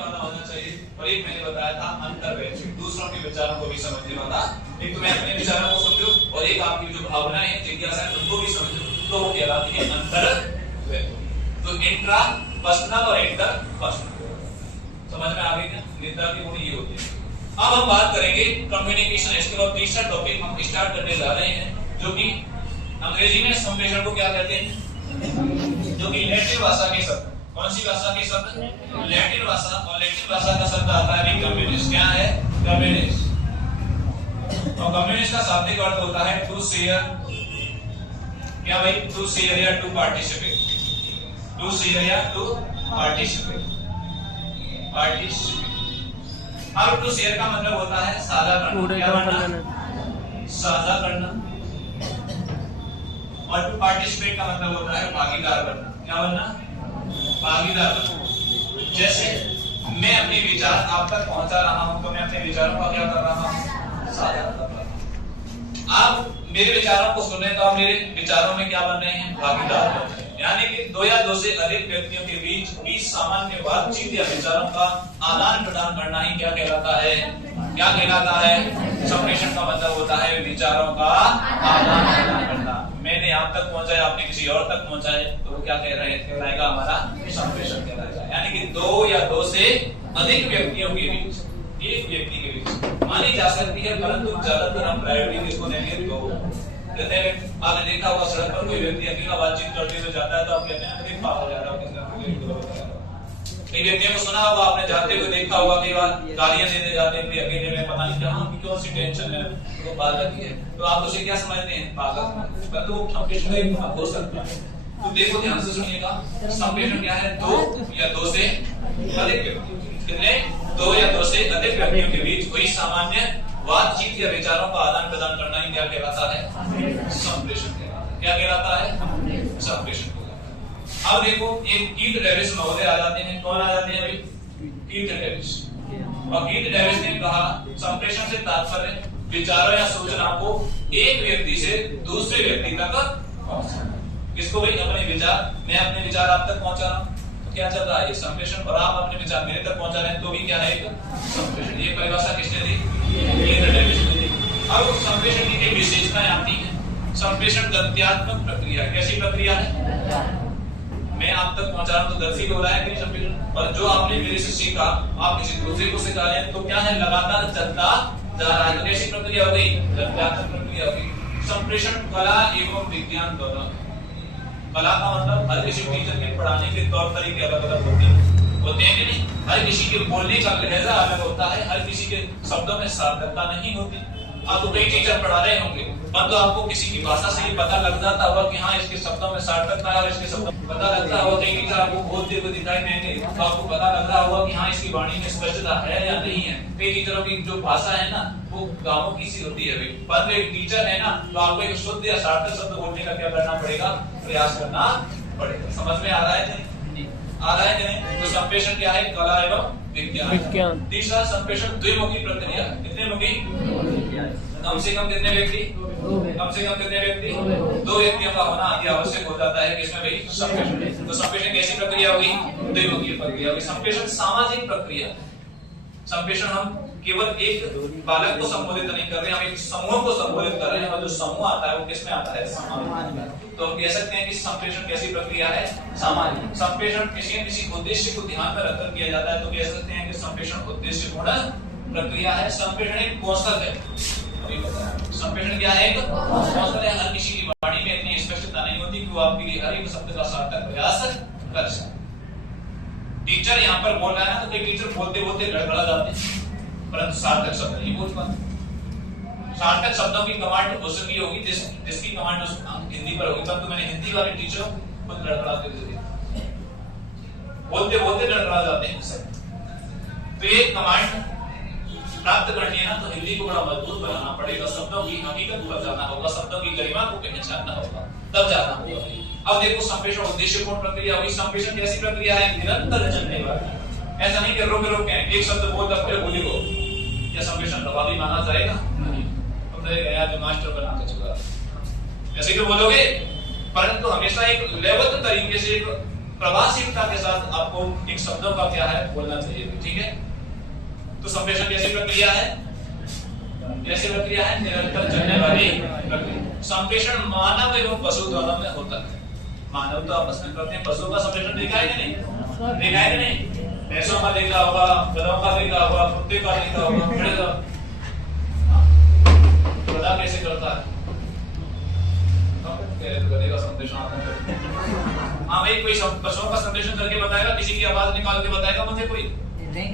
वाला होना चाहिए और एक मैंने बताया था अंतर्वैयक्तिक, दूसरों के विचारों को भी समझने वाला। एक तो मैं अपने विचारों को समझूं और एक आपकी जो भावनाएं हैं, जिज्ञासा है, उनको भी समझूं, तो वो कहलाती है अंतर्वैयक्तिक। तो इंट्रा पर्सनल और इंटर पर्सनल, समझ में आ गई क्या? नेता की गुण ये होते हैं। अब हम बात करेंगे कम्युनिकेशन। इसके बाद तीसरा टॉपिक हम स्टार्ट करने जा रहे हैं, जो कि अंग्रेजी में संप्रेषण को क्या कहते हैं, जो कि लैटिन भाषा के शब्द। कौन सी भाषा के शब्द? लैटिन भाषा। और लैटिन भाषा का शब्द आता है कम्युनिस्ट। क्या है? कम्युनिस्ट। और कम्युनिस्ट का शाब्दिक अर्थ होता है टू शेयर। क्या भाई? टू शेयर या टू पार्टिसिपेट। टू शेयर या टू पार्टिसिपेट। अब टू शेयर का मतलब होता है साझा करना। क्या करना? साझा करना। और टू पार्टिसिपेट का मतलब होता है भागीदार बनना। क्या बनना? भागीदार बनना। जैसे मैं अपने विचार आप तक पहुंचा रहा हूं, तो मैं अपने विचारों का क्या कर रहा हूं? साझा कर रहा हूं। आप मेरे विचारों को सुन रहे हैं, तो आप मेरे विचारों में क्या बन रहे हैं? भागीदार बन रहे हैं। यानी कि दो या दो से अधिक व्यक्तियों के बीच की सामान्य बातचीत या विचारों का आदान प्रदान करना ही क्या कहलाता है? क्या कहलाता है? संप्रेषण का मतलब होता है विचारों का आदान प्रदान करना। मैंने आप तक पहुंचाया, आपने किसी और तक पहुंचाए, तो वो क्या कह रहे हैं? कहलाएगा हमारा संप्रेषण कहलाएगा। यानी कि दो या दो से अधिक व्यक्तियों के बीच, एक व्यक्ति के बीच मानी जा सकती है, परंतु ज्यादातर हम प्रायोरिटी किसको देंगे? दो। कहते हैं आपने देखा होगा सड़क पर कोई व्यक्ति अकेला बातचीत करते हुए जाता है, तो आप कहते हैं अरे पागल जा रहा है। कई व्यक्तियों को सुना होगा आपने, जाते हुए देखा होगा, कई बार गालियां देने जाते हैं अकेले में, पता नहीं क्या क्यों सी टेंशन है, तो बात आती है, तो आप उसे क्या समझते हैं? पागल। तो संप्रेषण एक हो सकता है। तो देखो ध्यान से सुनिएगा, संप्रेषण क्या है? दो या दो से अधिक व्यक्ति, कितने? दो या दो से अधिक व्यक्तियों के बीच कोई सामान्य बातचीत या विचारों का आदान प्रदान करना ही क्या कहलाता है? संप्रेषण कहलाता है। क्या कहलाता है? संप्रेषण कहलाता है। अब देखो एक कीथ डेविस महोदय आ जाते हैं। कौन आ जाते हैं भाई? Keith Davis. और कीथ डेविस ने कहा संप्रेषण से तात्पर्य विचारों या सूचना को एक व्यक्ति से दूसरे व्यक्ति तक पहुंचाना। किसको भाई? अपने विचार। मैं अपने विचार आप तक पहुंचा रहा हूं, तो क्या चल रहा है? संप्रेषण। और आप अपने विचार मेरे तक पहुंचा रहे हैं, तो भी क्या है? संप्रेषण। ये परिभाषा किसने दी? अब संप्रेषण की कई विशेषताएं आती हैं। संप्रेषण गत्यात्मक प्रक्रिया। कैसी प्रक्रिया है? मैं आप तक पहुंचा रहा हूं, तो गति हो रहा है कि संप्रेषण। और जो आपने मेरे से सीखा, आप किसी दूसरे को सिखा रहे हैं, तो क्या है? लगातार चलता जा रहा है। तो कैसी प्रक्रिया हो गई? गत्यात्मक प्रक्रिया हो गई। संप्रेषण कला एवं विज्ञान दोनों। कला का मतलब हर किसी टीचर के पढ़ाने के तौर तरीके अलग अलग होते हैं कि नहीं? हर किसी के बोलने का लहजा अलग होता है, हर किसी के शब्दों में सार्थकता नहीं होती। आपको कई टीचर पढ़ा रहे होंगे, परंतु आपको किसी की भाषा से ये पता लग जाता होगा कि हाँ इसके शब्दों में सार्थकता है, और इसके शब्दों में पता लगता होगा। कई टीचर आपको बोलते हुए दिखाई देंगे, तो आपको पता लग रहा होगा कि हाँ इसकी वाणी में स्पष्टता है या नहीं है। कई टीचरों की जो भाषा है ना, वो गाँवों की सी होती है भाई, परंतु एक टीचर है ना, तो आपको एक शुद्ध या सार्थक शब्द बोलने का क्या करना पड़ेगा? प्रयास करना पड़ेगा। समझ में आ रहा है? आ रहा है कि नहीं? तो संप्रेषण क्या है? कला एवं विज्ञान। तीसरा संप्रेषण द्विमुखी प्रक्रिया। कितने मुखी? कम से कम कितने व्यक्ति? कम से कम कितने व्यक्ति? दो व्यक्तियों का होना अति आवश्यक हो जाता है। किसमें भाई? संप्रेषण। तो संप्रेषण कैसी प्रक्रिया होगी? द्विमुखी प्रक्रिया होगी। संप्रेषण सामाजिक प्रक्रिया। संप्रेषण हम केवल एक बालक को संबोधित नहीं कर रहे, हम एक समूह को संबोधित कर रहे हैं, और जो समूह आता है वो किसमें आता है? समाज में। तो हम कह सकते हैं कि संप्रेषण कैसी प्रक्रिया है? सामाजिक। संप्रेषण किसी न किसी उद्देश्य को ध्यान में रखकर किया जाता है, तो कह सकते हैं कि संप्रेषण उद्देश्यपूर्ण प्रक्रिया है। संप्रेषण एक कौशल है। अभी बताया संप्रेषण क्या है? एक कौशल है। हर किसी की वाणी में इतनी स्पष्टता नहीं होती कि वो आपके लिए हर एक शब्द का सार्थक प्रयास कर सके। टीचर यहाँ पर बोल रहा है ना, तो कई टीचर बोलते बोलते गड़बड़ा जाते हैं, परंतु सार्थक शब्द नहीं बोल पाते। सार्थक शब्दों की कमांड उसकी होगी जिसकी कमांड हिंदी पर होगी, परंतु मैंने हिंदी वाले टीचरों को गड़बड़ाते हुए बोलते बोलते गड़बड़ा जाते हैं। तो ये कमांड प्राप्त करनी है ना, तो हिंदी को बड़ा मजबूत बनाना पड़ेगा, शब्दों की हकीकत पर जाना होगा, शब्दों की गरिमा को पहचानना होगा, तब जाना होगा। अब देखो संप्रेषण उद्देश्यपूर्ण प्रक्रिया होगी। संप्रेषण कैसी प्रक्रिया है? निरंतर चलने वाली। ऐसा नहीं कि रोक रोक के एक शब्द बोलता फिर भूली को, क्या संप्रेषण प्रभावी माना जाएगा? तुम गया जो मास्टर बना के चला, ऐसे क्यों बोलोगे? परंतु हमेशा एक लयबद्ध तरीके से, एक प्रभावशीलता के साथ आपको इन शब्दों का क्या है बोलना चाहिए, ठीक है। तो संप्रेषण कैसी प्रक्रिया है, जैसे प्रक्रिया है निरंतर चलने वाली प्रक्रिया। संप्रेषण मानव एवं पशु दोनों में होता है। मानव तो आपस में करते हैं, पशुओं का संप्रेषण देखा है कि नहीं, देखा है कि नहीं, भैंसों का देखा होगा, गधों का देखा होगा, कुत्ते का देखा होगा, भेड़ का। गधा कैसे करता है, गधे का संप्रेषण आता है। हाँ भाई, कोई पशुओं का संप्रेषण करके बताएगा, किसी की आवाज निकाल के बताएगा मुझे कोई? नहीं।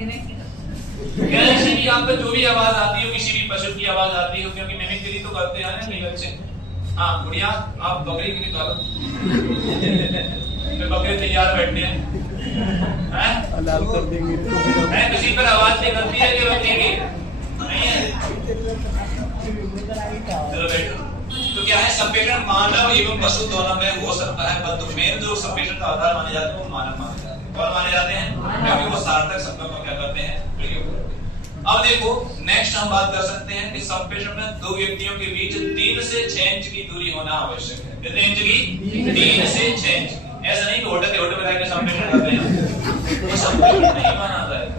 किसी भी आपको जो भी आवाज आती हो, किसी भी पशु की आवाज आती हो, क्योंकि मिमिक्री तो करते हैं ना कई बच्चे। हाँ गुड़िया, आप बकरी की निकालो, बकरे तैयार बैठे हैं, अलार्म कर देंगे। किसी पर आवाज नहीं करती है कि बकरी की नहीं है। चलो बैठो। तो क्या है, संप्रेषण मानव एवं पशु दोनों में हो सकता है, परंतु मेन जो संप्रेषण का आधार माने जाते हैं वो मानव माने जाते हैं। और माने जाते हैं क्योंकि वो सार्थक शब्दों को क्या करते हैं, प्रयोग करते हैं। अब देखो नेक्स्ट हम बात कर सकते हैं कि संप्रेषण में दो व्यक्तियों के बीच 3 से 6 इंच की दूरी होना आवश्यक है। कितने इंच की? 3 से 6 इंच। ऐसा नहीं कि होटल में रहकर संप्रेषण करते हैं, तो संप्रेषण नहीं माना जाएगा।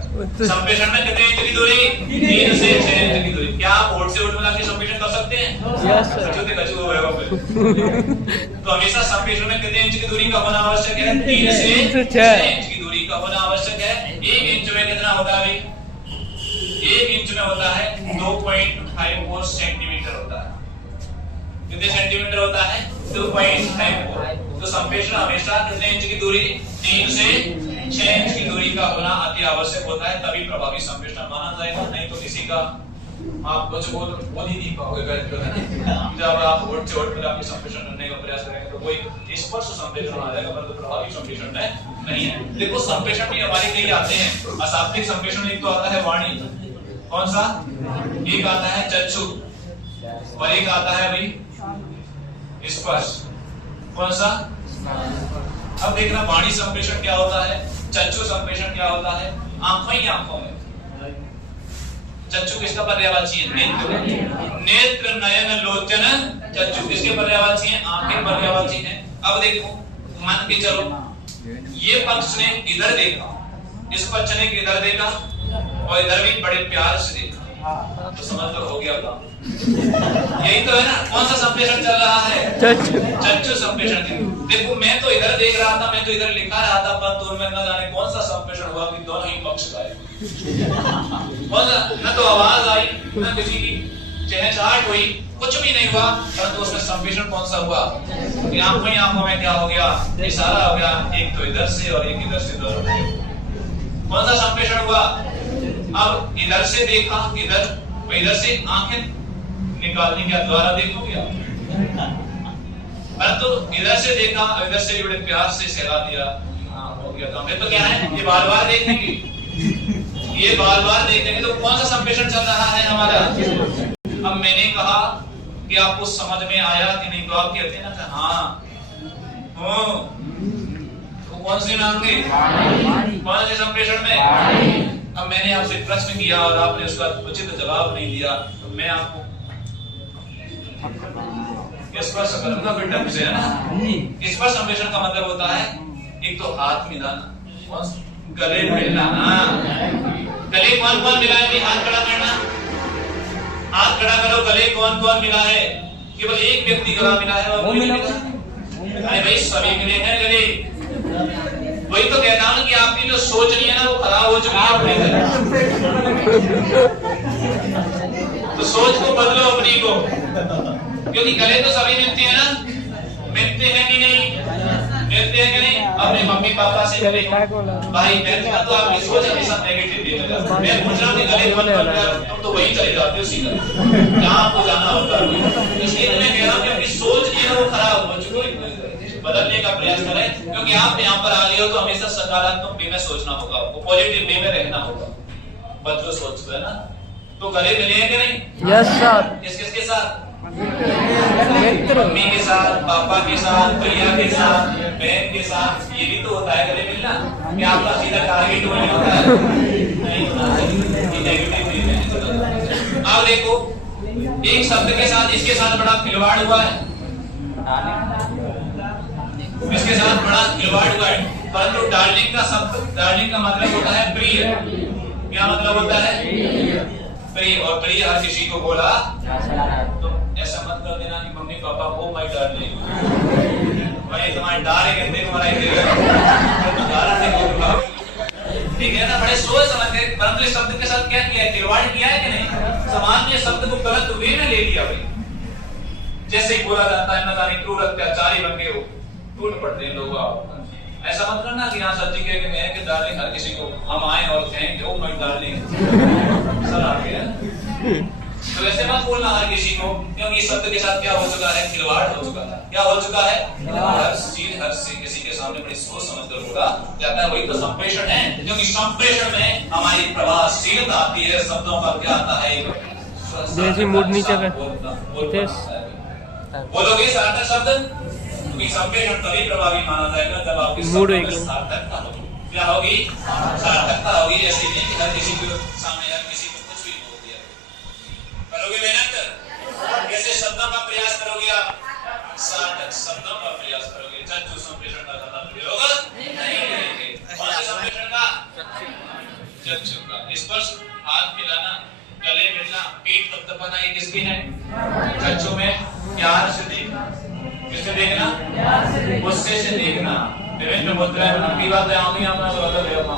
संप्रेषण में कितने इंच की दूरी? 3 से 6 इंच की दूरी। क्या आप होठ से होठ मिला के संप्रेषण कर सकते हैं? Yes sir. तो हमेशा संप्रेषण में कितने इंच की दूरी का होना आवश्यक है? 3 से 6 इंच की दूरी का होना आवश्यक है। 1 इंच में कितना होता है भाई? 1 इंच में होता है 2.54 सेंटीमीटर होता है। कितने सेंटीमीटर होता है? 2.54। तो संप्रेषण हमेशा कितने इंच की दूरी? 3 से 6 इंच की दूरी का होना अति आवश्यक होता है, तभी प्रभावी संप्रेषण माना जाएगा। नहीं तो किसी का आप कुछ बोल ही नहीं पाओगे। जब आप होठ से होठ मिला के संप्रेषण करने का प्रयास करेंगे तो कोई स्पर्श संप्रेषण आ जाएगा, परंतु प्रभावी संप्रेषण नहीं है। देखो संप्रेषण भी हमारे कई आते हैं। अशाब्दिक संप्रेषण एक तो आता है वाणी, कौन सा? एक आता है चक्षु, और एक आता है भाई स्पर्श, कौन सा? अब देखना वाणी संप्रेषण क्या होता है, चक्षु संप्रेषण क्या होता है। आंखों ही आंखों में। चक्षु किसका पर्यायवाची है? नेत्र। नेत्र नयन लोचन चक्षु किसके पर्यायवाची है? आंखें पर्यायवाची है। अब देखो मान के चलो ये पक्ष ने इधर देखा, इस पक्ष ने इधर देखा, और इधर भी बड़े प्यार से देखा, तो समझ लो हो गया काम। यही तो है ना। कौन सा संप्रेषण चल रहा है? चक्षु संप्रेषण। देखो मैं तो इधर देख रहा था, मैं तो इधर लिखा रहा था, परंतु मैं न जाने कौन सा संप्रेषण हुआ कि दोनों ही पक्ष गाए। कौन सा? न तो आवाज आई, न किसी की चहचहाट हुई, कुछ भी नहीं हुआ, परंतु उसमें संप्रेषण कौन सा हुआ? आंखों ही आंखों में क्या हो गया? इशारा हो गया, एक तो इधर से और एक इधर से, दोनों। कौन सा संप्रेषण हुआ? अब इधर से देखा, इधर से आंखें निकालने के द्वारा देखो क्या, परंतु इधर से देखा, इधर से बड़े प्यार से सहला दिया, हो गया काम। तो क्या है, ये बार बार देखेंगे, ये बार बार देखेंगे। तो कौन सा संप्रेषण चल रहा है हमारा? अब मैंने कहा कि आपको समझ में आया कि नहीं, तो आप कहते हैं ना हाँ हो। तो कौन से नाम के? कौन से संप्रेषण में? अब मैंने आपसे प्रश्न किया और आपने उसका उचित जवाब नहीं दिया, तो मैं आपको स्पर्श करूंगा फिर ढंग से, है ना। स्पर्श संप्रेषण का मतलब होता है एक तो हाथ मिलाना, गले मिलाना। गले कौन कौन मिला है? हाथ खड़ा करना, हाथ खड़ा करो। गले कौन कौन मिला है? केवल एक व्यक्ति गला मिला है और कोई नहीं मिला। अरे भाई सभी मिले हैं गले। वही तो कहता हूं कि आपकी जो सोच नहीं है ना वो खराब हो चुकी है अपनी तरह। तो सोच को बदलो अपनी को, क्योंकि गले तो सभी मिलते हैं ना। मिलते हैं कि नहीं? मिलते हैं कि नहीं? अपने मम्मी पापा से मिले, भाई बहन का, तो आपकी सोच हमेशा नेगेटिव ही रहती है। मैं पूछ रहा हूं कि गले कौन कौन मिला, तुम तो वही चले जाते हो सीधा जहां आपको जाना होता है। इसलिए मैं कह रहा हूं कि अपनी सोच जो है वो खराब हो चुकी है, बदलने का प्रयास करें। क्योंकि आप यहाँ पर आ गए हो तो हमेशा सकारात्मक वे में सोचना होगा, आपको पॉजिटिव वे में रहना होगा। बदलो सोच को, है ना। तो गले मिले हैं कि नहीं? Yes sir. किस किस के साथ? मम्मी के साथ, पापा के साथ, भैया के साथ, बहन के साथ। ये भी तो होता है गले मिलना, कि आपका सीधा टारगेट वही होता है, नहीं होता है। अब देखो एक शब्द के साथ इसके साथ बड़ा खिलवाड़ हुआ है, इसके साथ बड़ा खिलवाड़ हुआ है। परंतु डार्लिंग का मतलब होता है प्रिय। क्या मतलब होता है? प्रिय। और प्रिय हर किसी को बोला, तो ऐसा मत कर देना कि mummy papa oh my darling, मैं तुम्हारे डार्लिंग देखो बनाई दे ठीक है ना। बड़े सोच समझ के परंतु इस शब्द के साथ क्या किया है? खिलवाड़ किया है कि नहीं? सामान्य शब्द को गलत वे में ले लिया भाई। जैसे ही बोला जाता है ना जाने क्रूर अत्याचारी बन गए हो, टूट पड़ते हैं लोग। आप ऐसा मत करना कि यहाँ सच्ची कह के मैं कि डार्लिंग हर किसी को हम आए और कहें ओ माय डार्लिंग सर आ गया। तो ऐसे मत बोलना हर किसी को, क्योंकि इस शब्द के साथ क्या हो चुका है? खिलवाड़ हो चुका है। क्या हो चुका है? हर चीज हर किसी के सामने बड़ी सोच समझ कर बोला जाता है, वही तो संप्रेषण है। क्योंकि संप्रेषण में हमारी प्रभावशीलता आती है, शब्दों का क्या आता है? जैसे मूड नीचे बोलोगे सार्थक शब्द, संप्रेषण तभी प्रभावी माना जाएगा जब आपकी सार्थकता होगी। क्या होगी? सार्थकता होगी। ऐसी नहीं कि हर किसी के सामने हर किसी को कुछ भी बोल दिया। करोगे मेहनत? कैसे शब्दों का प्रयास करोगे आप? सार्थक शब्दों का प्रयास करोगे। चक्षु संप्रेषण का ज्यादा प्रयोग नहीं करेंगे। कौन से संप्रेषण का? चक्षु का। स्पर्श, हाथ मिलाना, गले मिलना, पीठ थपथपाना, ये किसकी है? चक्षु में प्यार से देखना। किससे देखना? गुस्से से देखना। विभिन्न मुद्राएं बनाना की बात है। आंखें अपना बदल ले अपना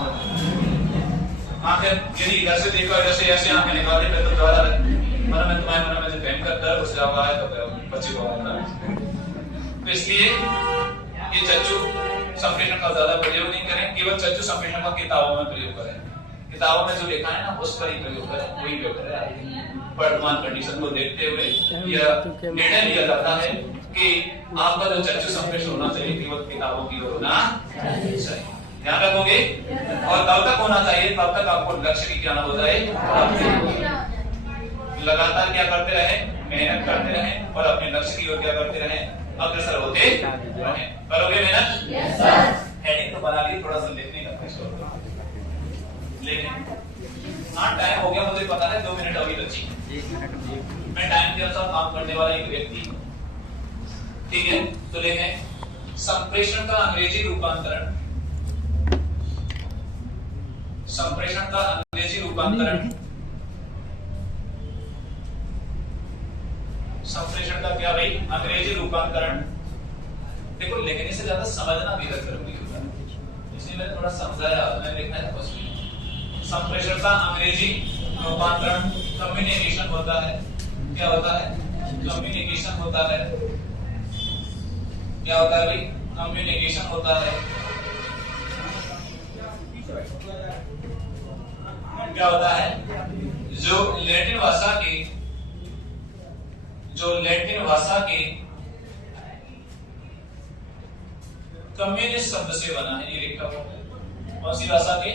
आंखें यदि इधर से देखो, इधर से ऐसे आंखें निकाले फिर तो द्वारा मन में तुम्हारे मन में से भयंकर डर घुस जाता है, तो बच्चे को आता है। तो इसलिए ये चक्षु संप्रेषण का ज्यादा प्रयोग नहीं करें, केवल चक्षु संप्रेषण का किताबों में प्रयोग करें। किताबों में जो लिखा है ना उस पर ही प्रयोग करें, वही प्रयोग करें। वर्तमान कंडीशन को देखते हुए यह निर्णय लिया जाता है कि आपका जो चक्षु संप्रेषण होना चाहिए केवल किताबों की ओर होना चाहिए। ध्यान रखोगे। और तब तक होना चाहिए तब तक आपको लक्ष्य की ज्ञान हो जाए। लगातार क्या करते रहे? मेहनत करते रहे और अपने लक्ष्य की ओर क्या करते रहे? अग्रसर होते रहे। करोगे मेहनत? हेडिंग तो बना ली, थोड़ा सा लिखने का लेकिन हाँ टाइम हो गया, मुझे पता है 2 मिनट अभी बची। मैं टाइम के अनुसार काम करने वाला एक व्यक्ति, ठीक है। तो देखें संप्रेषण का अंग्रेजी रूपांतरण, संप्रेषण का अंग्रेजी रूपांतरण, संप्रेषण का क्या भाई? अंग्रेजी रूपांतरण। देखो लिखने से ज्यादा समझना बेहद जरूरी होता है, इसलिए मैंने थोड़ा समझाया, मैंने लिखा है बस। संप्रेषण का अंग्रेजी रूपांतरण कम्युनिकेशन होता है। क्या होता है? कम्युनिकेशन होता है। क्या होता है भाई? कम्युनिकेशन होता है। क्या होता है? जो लैटिन भाषा के कम्युनिस्ट शब्द से बना है, ये लिखा हुआ है। कौन सी भाषा के?